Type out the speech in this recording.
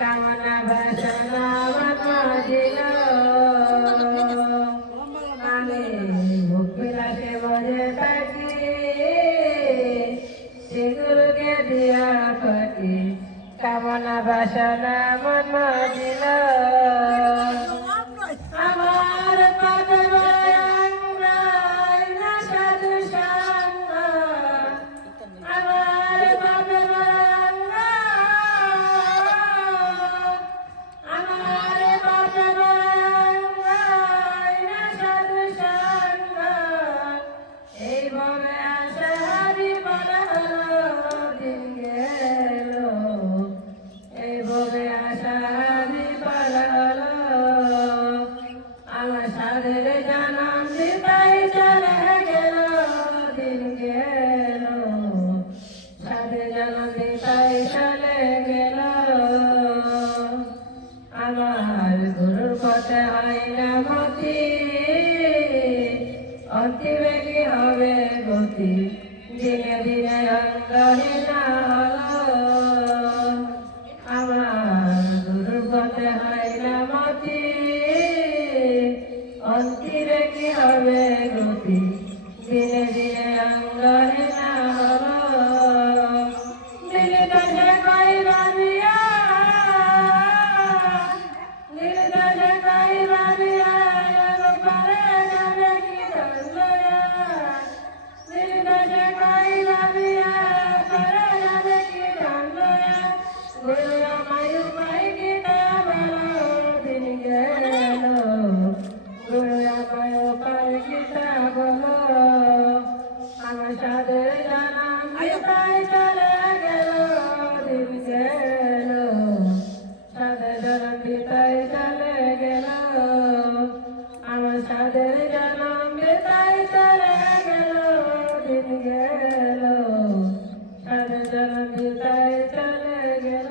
কামনা বাসনা দিল আমি ভোগবিলাসে বসে থাকি সেগুলোকে দিয়া থাকি কামনা বাসনা মন দিল আমার পাপে না সাধু সঙ্গ আমার পাপে আমার পাপে না সাধু সঙ্গ এইভাবে আশা হারি বলা দিন গেল এইভাবে আশা হারি বলা আমার সাধের জানাম দিতাই চলে গেল দিন গেল সাধে জানাম দিতাই চলে গেল আমার গুরুর পথে হয় না মতি অন্তিমে কি হবে গতি দিনে দিনে অঙ্গহীন হলো আমার গুরুর পথে হয় না মতি অন্তিমে কি হবে গতি দিনে দিনে অঙ্গহীন হলো দিনে দশে কই ভাবিয়া দিনে দশে কই ভাবিয়া পারে যাবে কি ধন্যয়া দিনে দশে কই ভাবিয়া পারে যাবে কি ধন্যয়া গুরু আমায় উপায় গীতা বলো দিন গেল গুরু আমায় উপায় গীতা বলো আমার সাধের জানাম গীতায় চলে গেল দিন গেল সাধের জানাম গীতায় চলে গেল আমার সাধের জানাম গীতায় চলে গেল দিন গেল সাধের জানাম গীতায় চলে গেল